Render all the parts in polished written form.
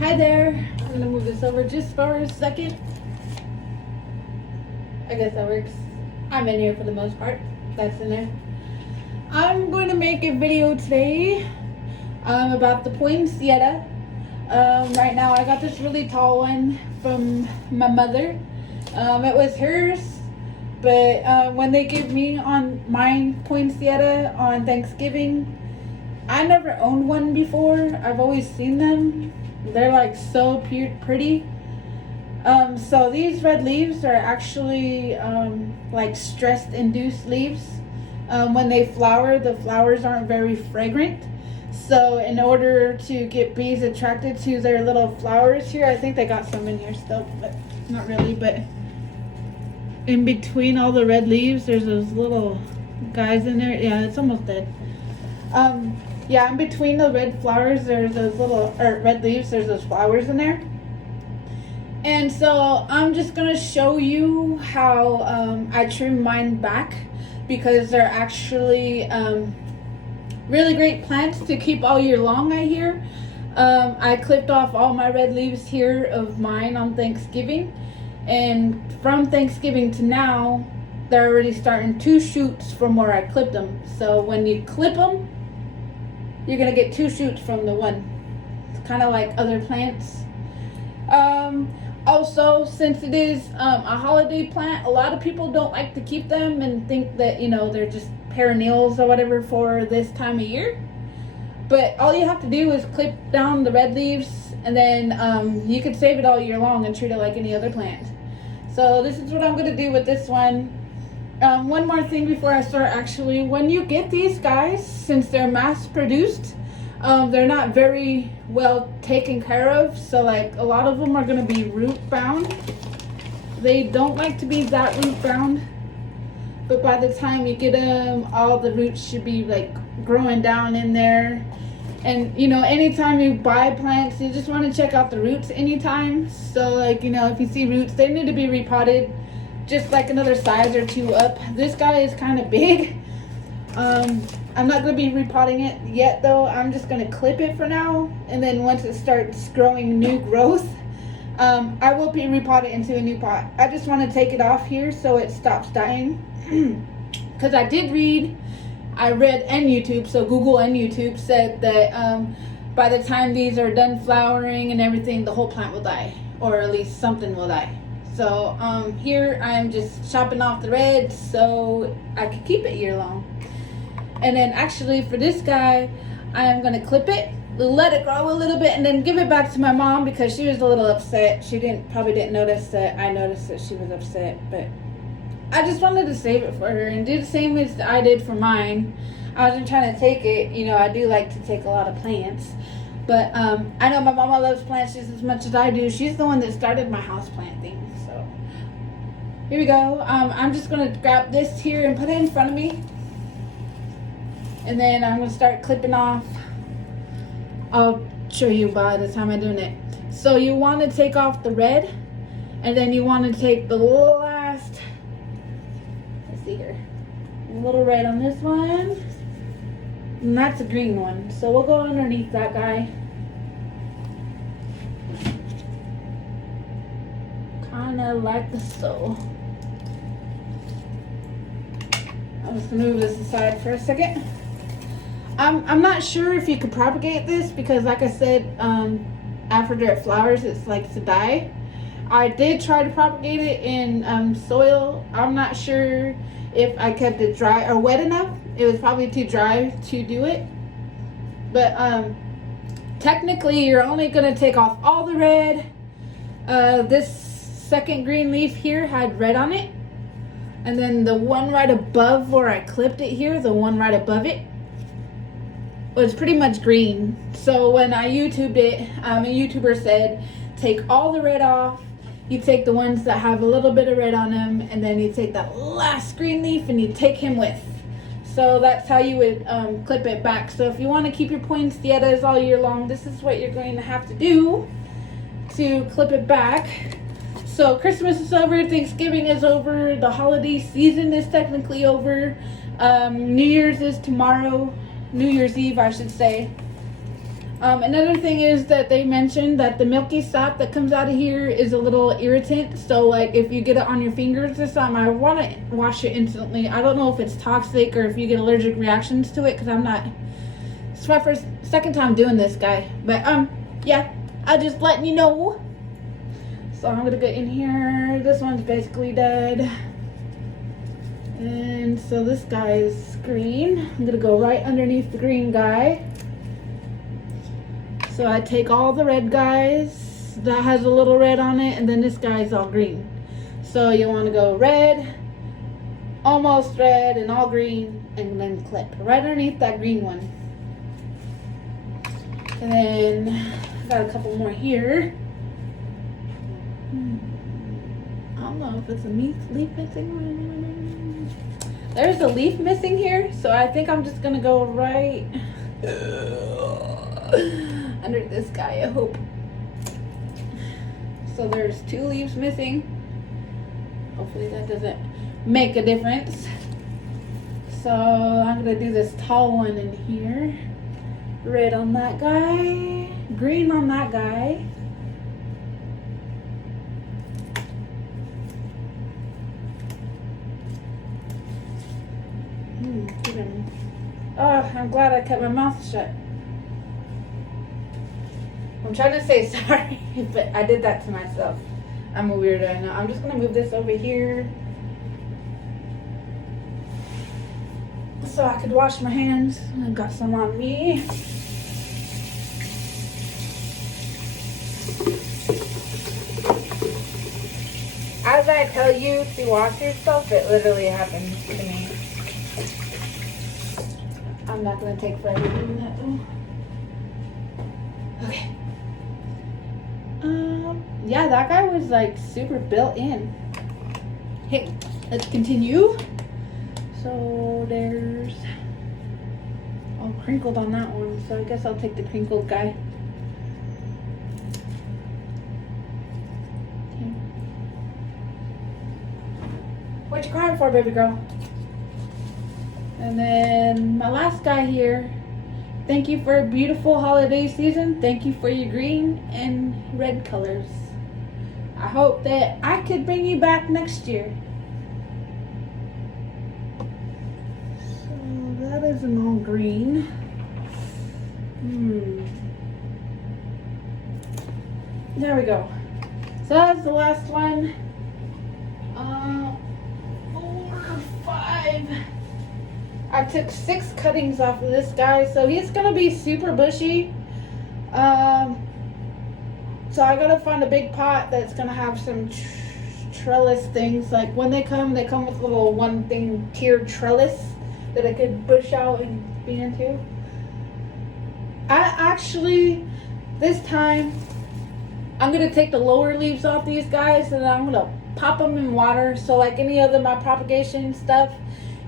Hi there. I'm gonna move this over just for a second. I guess that works. I'm in here for the most part. That's in there. I'm going to make a video today about the poinsettia. Right now I got this really tall one from my mother. It was hers, but when they give me on mine poinsettia on Thanksgiving, I never owned one before. I've always seen them. They're like so pretty. So these red leaves are actually like stress-induced leaves. When they flower, the flowers aren't very fragrant. So in order to get bees attracted to their little flowers here, I think they got some in here still, but not really. But in between all the red leaves, there's those little guys in there. Yeah, it's almost dead. Yeah, in between the red flowers, there's those little, or red leaves, there's those flowers in there. And so I'm just gonna show you how I trim mine back, because they're actually really great plants to keep all year long, I hear. I clipped off all my red leaves here of mine on Thanksgiving, and from Thanksgiving to now, they're already starting 2 shoots from where I clipped them. So when you clip them, you're gonna get 2 shoots from the one. It's kind of like other plants. Also, since it is a holiday plant, a lot of people don't like to keep them and think that, you know, they're just perennials or whatever for this time of year. But all you have to do is clip down the red leaves, and then you can save it all year long and treat it like any other plant. So this is what I'm gonna do with this one. One more thing before I start, actually, when you get these guys, since they're mass produced, they're not very well taken care of. So like a lot of them are going to be root bound. They don't like to be that root bound, but by the time you get them, all the roots should be like growing down in there. And you know, anytime you buy plants, you just want to check out the roots anytime. So like, you know, if you see roots, they need to be repotted just like another size or 2 up. This guy is kind of big. I'm not going to be repotting it yet though. I'm just going to clip it for now, and then once it starts growing new growth, I will be repotting into a new pot. I just want to take it off here so it stops dying. Because I read and YouTube, so Google and YouTube said that by the time these are done flowering and everything, the whole plant will die, or at least something will die. So here I'm just chopping off the red so I can keep it year long. And then actually for this guy, I am going to clip it, let it grow a little bit, and then give it back to my mom, because she was a little upset. She probably didn't notice that I noticed that she was upset, but I just wanted to save it for her and do the same as I did for mine. I wasn't trying to take it, you know, I do like to take a lot of plants, but I know my mama loves plants just as much as I do. She's the one that started my house plant thing. So here we go. I'm just going to grab this here and put it in front of me. And then I'm going to start clipping off. I'll show you by the time I'm doing it. So you want to take off the red, and then you want to take the last, let's see here, a little red on this one. And that's a green one. So we'll go underneath that guy. Kind of like so. I'm just going to move this aside for a second. I'm not sure if you could propagate this, because like I said, after it flowers, it's like to die. I did try to propagate it in soil. I'm not sure if I kept it dry or wet enough. It was probably too dry to do it. But technically, you're only going to take off all the red. This second green leaf here had red on it. And then the one right above where I clipped it here, the one right above it, was pretty much green. So when I YouTubed it, a YouTuber said, take all the red off. You take the ones that have a little bit of red on them, and then you take that last green leaf and you take him with. So that's how you would clip it back. So if you want to keep your poinsettias all year long, this is what you're going to have to do to clip it back. So Christmas is over, Thanksgiving is over, the holiday season is technically over. New Year's is tomorrow. New Year's Eve, I should say. Another thing is that they mentioned that the milky sap that comes out of here is a little irritant. So like if you get it on your fingers this time, I want to wash it instantly. I don't know if it's toxic or if you get allergic reactions to it, because I'm not, it's my second time doing this, guy. But yeah, I'll just letting you know. So I'm gonna get in here. This one's basically dead. And so this guy is green. I'm gonna go right underneath the green guy. So I take all the red guys that has a little red on it, and then this guy's all green. So you want to go red, almost red, and all green, and then clip right underneath that green one. And then I got a couple more here. I don't know if it's a leaf missing. There's a leaf missing here, so I think I'm just gonna go right under this guy, I hope. So there's 2 leaves missing. Hopefully that doesn't make a difference. So I'm gonna do this tall one in here. Red on that guy, green on that guy. Oh, I'm glad I kept my mouth shut. I'm trying to say sorry, but I did that to myself. I'm a weirdo, I know. I'm just gonna move this over here so I could wash my hands. I've got some on me. As I tell you to wash yourself, it literally happens to me. I'm not gonna take forever doing that though. Okay. Yeah, that guy was like super built in. Hey, let's continue. So there's all crinkled on that one, so I guess I'll take the crinkled guy. Okay. What you crying for, baby girl? And then my last guy here. Thank you for a beautiful holiday season. Thank you for your green and red colors. I hope that I could bring you back next year. So that isn't all green. There we go. So that's the last one. 4, 5. I took 6 cuttings off of this guy, so he's gonna be super bushy. So I gotta find a big pot that's gonna have some trellis things. Like when they come with a little one thing tiered trellis that I could bush out and be into. I actually, this time, I'm gonna take the lower leaves off these guys and I'm gonna pop them in water. So like any other my propagation stuff,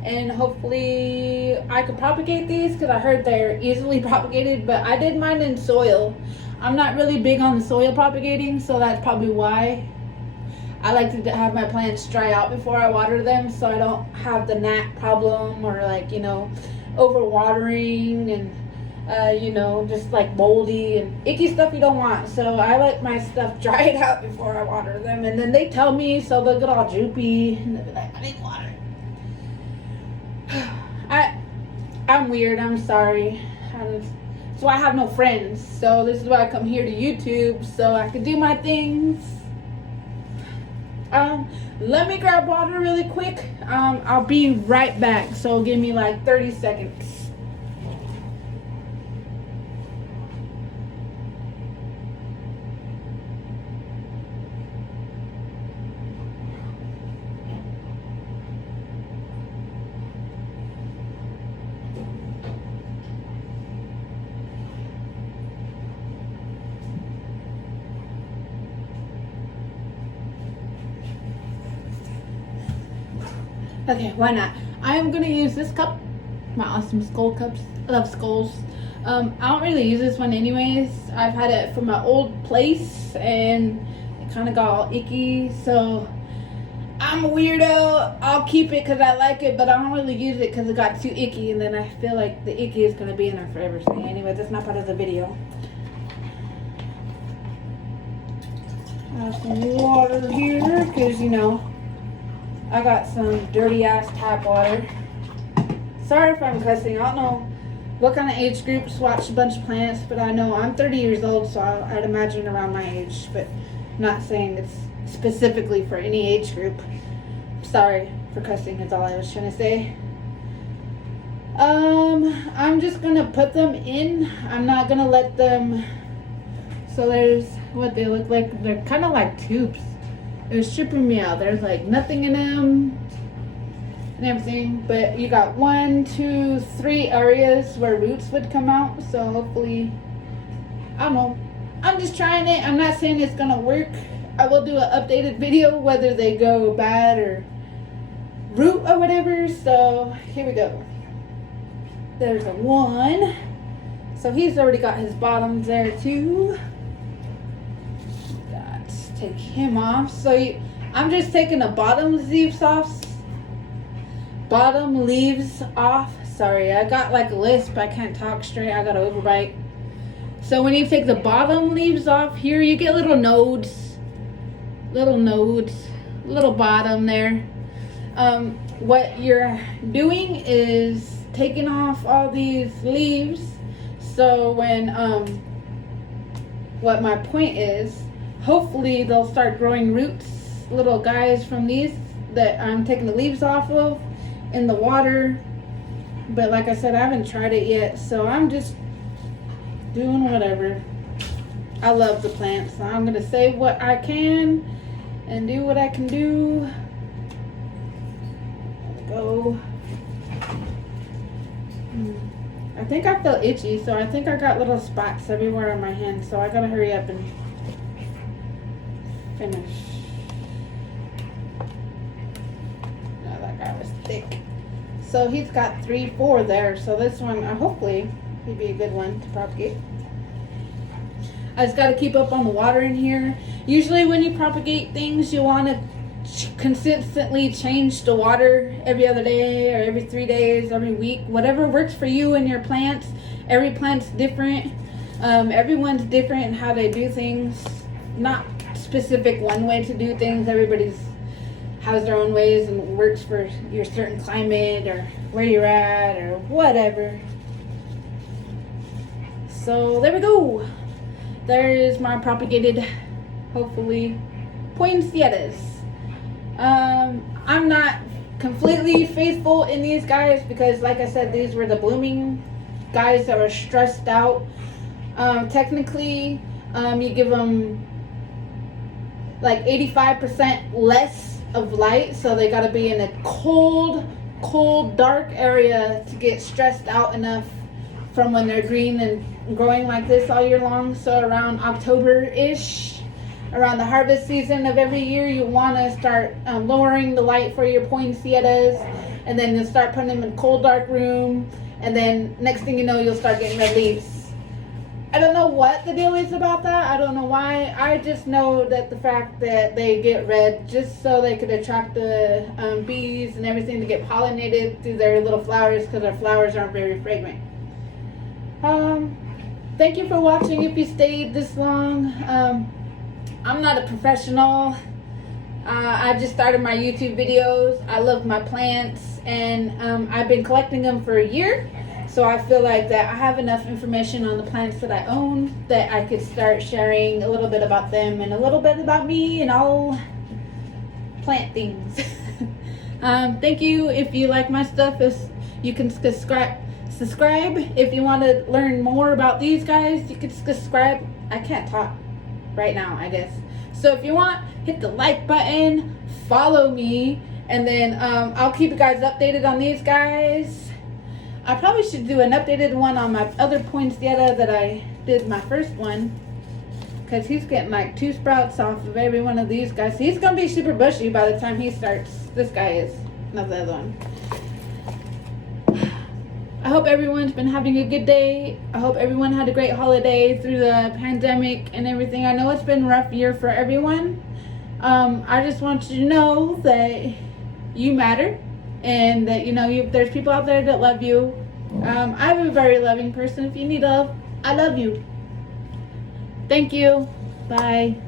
and hopefully I could propagate these because I heard they're easily propagated, but I did mine in soil. I'm not really big on the soil propagating, so that's probably why. I like to have my plants dry out before I water them so I don't have the gnat problem or like, you know, overwatering and, you know, just like moldy and icky stuff you don't want. So I like my stuff dried out before I water them, and then they tell me, so they'll get all droopy and they'll be like, I need water. I'm weird, I'm sorry. So I have no friends, so this is why I come here to YouTube so I can do my things. Let me grab water really quick. I'll be right back, so give me like 30 seconds. Okay, why not? I am gonna use this cup, my awesome skull cups. I love skulls. I don't really use this one anyways. I've had it from my old place and it kind of got all icky, so I'm a weirdo. I'll keep it because I like it, but I don't really use it because it got too icky, and then I feel like the icky is gonna be in there forever. So anyways, that's not part of the video. Have some water here, because, you know, I got some dirty ass tap water. Sorry if I'm cussing. I don't know what kind of age groups watch a bunch of plants, but I know I'm 30 years old, so I'd imagine around my age, but not saying it's specifically for any age group. Sorry for cussing, that's all I was trying to say. I'm just gonna put them in. I'm not gonna let them, so there's what they look like. They're kind of like tubes. It was tripping me out. There's like nothing in them and everything, but you got 1, 2, 3 areas where roots would come out. So hopefully, I don't know, I'm just trying it. I'm not saying it's gonna work. I will do an updated video whether they go bad or root or whatever. So here we go. There's a 1. So he's already got his bottoms there too. Let's take him off. So I'm just taking the bottom leaves off. Bottom leaves off. Sorry, I got like a lisp. I can't talk straight. I got an overbite. So when you take the bottom leaves off here, you get little nodes. Little bottom there. What you're doing is taking off all these leaves. So when what my point is, hopefully they'll start growing roots, little guys from these that I'm taking the leaves off of in the water. But like I said, I haven't tried it yet, so I'm just doing whatever. I love the plants, so I'm gonna save what I can and do what I can do. There we go. I think I feel itchy, so I think I got little spots everywhere on my hand, so I gotta hurry up and finish. No, that guy was thick. So he's got 3, 4 there, so this one, hopefully, he'd be a good one to propagate. I just gotta keep up on the water in here. Usually when you propagate things, you wanna consistently change the water every other day or every 3 days, every week, whatever works for you and your plants. Every plant's different. Everyone's different in how they do things. Not specific one way to do things. Everybody's has their own ways and works for your certain climate or where you're at or whatever. So there we go. There is my propagated, hopefully, poinsettias. I'm not completely faithful in these guys because, like I said, these were the blooming guys that were stressed out. Technically, you give them like 85% less of light, so they got to be in a cold, dark area to get stressed out enough from when they're green and growing like this all year long. So around October-ish, around the harvest season of every year, you want to start lowering the light for your poinsettias, and then you'll start putting them in a cold, dark room, and then next thing you know, you'll start getting red leaves. I don't know what the deal is about that. I don't know why. I just know that the fact that they get red just so they could attract the bees and everything to get pollinated through their little flowers, because their flowers aren't very fragrant. Thank you for watching if you stayed this long. I'm not a professional. I just started my YouTube videos. I love my plants, and I've been collecting them for a year. So I feel like that I have enough information on the plants that I own that I could start sharing a little bit about them and a little bit about me and all plant things. Thank you. If you like my stuff, you can subscribe. If you want to learn more about these guys, you can subscribe. I can't talk right now, I guess. So if you want, hit the like button, follow me, and then I'll keep you guys updated on these guys. I probably should do an updated one on my other poinsettia that I did my first one, because he's getting like 2 sprouts off of every one of these guys. He's going to be super bushy by the time he starts. This guy is, not the other one. I hope everyone's been having a good day. I hope everyone had a great holiday through the pandemic and everything. I know it's been a rough year for everyone. I just want you to know that you matter. And that, you know, there's people out there that love you. I'm a very loving person. If you need love, I love you. Thank you. Bye.